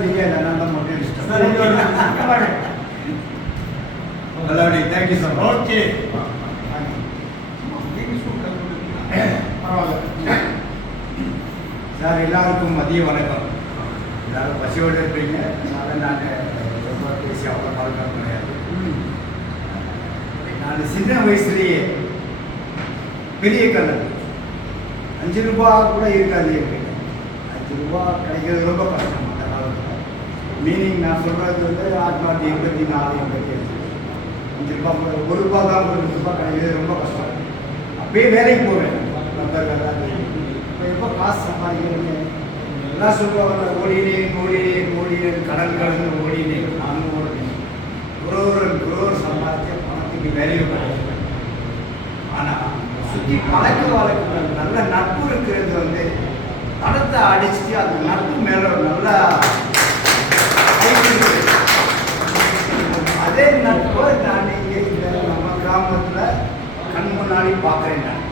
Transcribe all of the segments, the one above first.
தெரியாது அதனால தான் மட்டும் நல்லபடி தேங்க்யூ மச் ஓகே சார் எல்லாருக்கும் மதிய வணக்கம் எல்லாரும் பசியோடு இருப்பீங்க அதனால நான் ரொம்ப பேசி அவ்வளோ பழக்கம் கிடையாது நான் சின்ன வயசுலேயே பெரிய கலர் அஞ்சு ரூபா கூட இருக்காது என்கிட்ட அஞ்சு ரூபா கிடைக்கிறது ரொம்ப கஷ்டம் மீனிங் நான் சொல்கிறது வந்து ஆயிரத்தி தொள்ளாயிரத்தி எண்பத்தி நாலு எண்பத்தி அஞ்சு. அஞ்சு ரூபாய் ஒரு ரூபா தான் ஒரு ரூபா கிடையாது ரொம்ப கஷ்டம். அப்பயே வேலைக்கு போவேன். நண்பர்கள் இப்போ எப்போ காசு சம்பாதிக்கிறேன்னு எல்லாம் சொல்லுவாங்க ஓடினேன் ஓடினேன் ஓடினேன் கடல் கடந்து ஓடினேன் நானும் ஓடினேன் குரோர் குரோர் சம்பாதிச்ச பணத்துக்கு வேல்யூ கிடையாது ஆனால் சுற்றி பழக்க வழக்கங்கள் நல்ல நட்பு இருக்கிறது வந்து பணத்தை அடிச்சுட்டு அந்த நட்பு மேலே நல்லா கண் முன்னாடி பார்க்குறேன் நான்.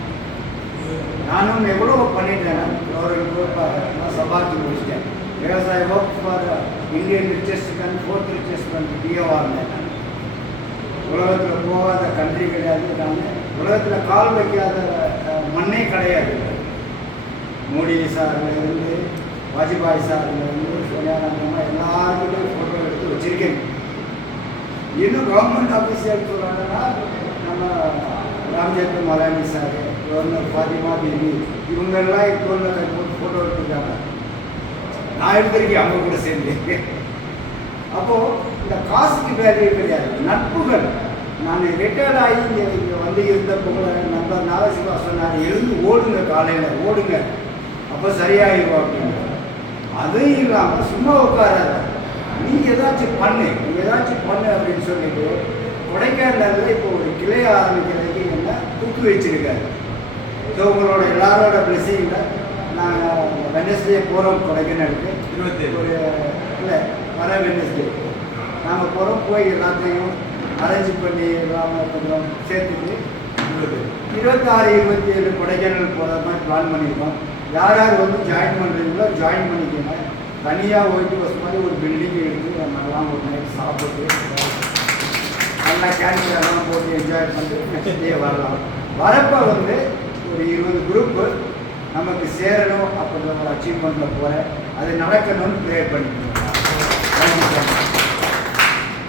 நானும் எவ்வளோ பண்ணிட்டேன் ஒரு குரூப் சபாத்தி முடிச்சிட்டேன். விவசாய ஒர்க் ஃபார் இந்தியன் ரிச்சஸ்ட் கண்ட் ஃபோர்த் ரிச்சஸ்ட் கண்ட் பிஓவாக இருந்தேன் நான் உலகத்தில் போகாத கண்ட்ரி கிடையாது நான். உலகத்தில் கால் வைக்காத மண்ணே கிடையாது. மோடி சார்லேருந்து வாஜ்பாய் சார்ல இருந்து சோனியா காந்தி எல்லாருக்கிட்டையும் ஃபோட்டோ எடுத்து வச்சிருக்கேன். இன்னும் கவர்மெண்ட் ஆஃபீஸியல் சொல்கிறாங்கன்னா நம்ம Ram Jethmalani sir governor Fathima Beevi இவங்கெல்லாம் கவர்னர் போட்டு ஃபோட்டோ எடுத்துருக்காங்க. நான் எடுத்திருக்கேன் அவங்க கூட சேர்ந்து. அப்போது இந்த காசுக்கு வேல்யூ கிடையாது நட்புகள். நான் ரிட்டையர்ட் ஆகி இங்கே இங்கே வந்து இருந்தப்போ கூட நண்பர் நாகசிவா சொன்னார் எழுந்து ஓடுங்க காலையில் ஓடுங்க. அப்போ சரியாயிடுவோம் அப்படின்னு அதுவும் இல்லாமல் சும்மா உட்காராத நீ ஏதாச்சும் பண்ணு நீ ஏதாச்சும் பண்ணு அப்படின்னு சொல்லிட்டு கொடைக்கானலில் இப்போ ஒரு கிளை ஆரம்பிக்கிறதுக்கு என்ன தூக்கி வச்சிருக்காரு. ஸோ உங்களோட எல்லாரோட பிளெஸிங்கில் நாங்கள் வெனஸ்டே போகிறோம் கொடைக்கானலுக்கு. இருபத்தேழு. ஒரு இல்லை வர வெனஸ்டே நாங்கள் போகிறோம் போய் எல்லாத்தையும் அரேஞ்ச் பண்ணி எல்லாம் கொஞ்சம் சேர்த்துட்டு இருபத்தாறு இருபத்தி ஏழு கொடைக்கானல் போகிற மாதிரி பிளான் பண்ணியிருக்கோம் யார் யார் வந்து ஜாயின் பண்ணுறீங்களோ ஜாயின் பண்ணிக்கோங்க. தனியாக பஸ் மாதிரி ஒரு பில்டிங் எடுத்து நம்மலாம் ஒரு நைட் சாப்பிட்டு நல்லா கேன்சர் எல்லாம் போட்டு என்ஜாய் பண்ணிட்டு நெக்ஸ்ட் டே வரலாம் வரப்போ வந்து ஒரு இருபது குரூப்பு நமக்கு சேரணும் அப்படின்ற ஒரு அச்சீவ்மெண்ட்டில் போகிறேன் அது நடக்கணும்னு ப்ரேயர் பண்ணிக்கிறேன்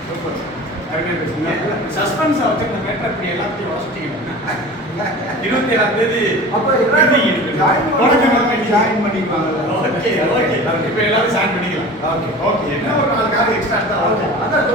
சூப்பர் அருமையா பேசுங்க சஸ்பென்ஸ் வச்சு இந்த மேட்டர் இப்படி எல்லாத்தையும் உடச்சிட்டீங்க இருபத்தி ஏழாம் தேதி அப்போ meeting எல்லாரும் ஜாயின் கொடைக்கானல் பண்ணி meeting. ஜாயின் ஓகே ஓகே இப்போ எல்லாரும் ஜாயின் பண்ணிக்கலாம் ஓகே ஓகே என்ன ஒரு நாலு கார் எக்ஸ்ட்ரா தான் ஓகே அதான்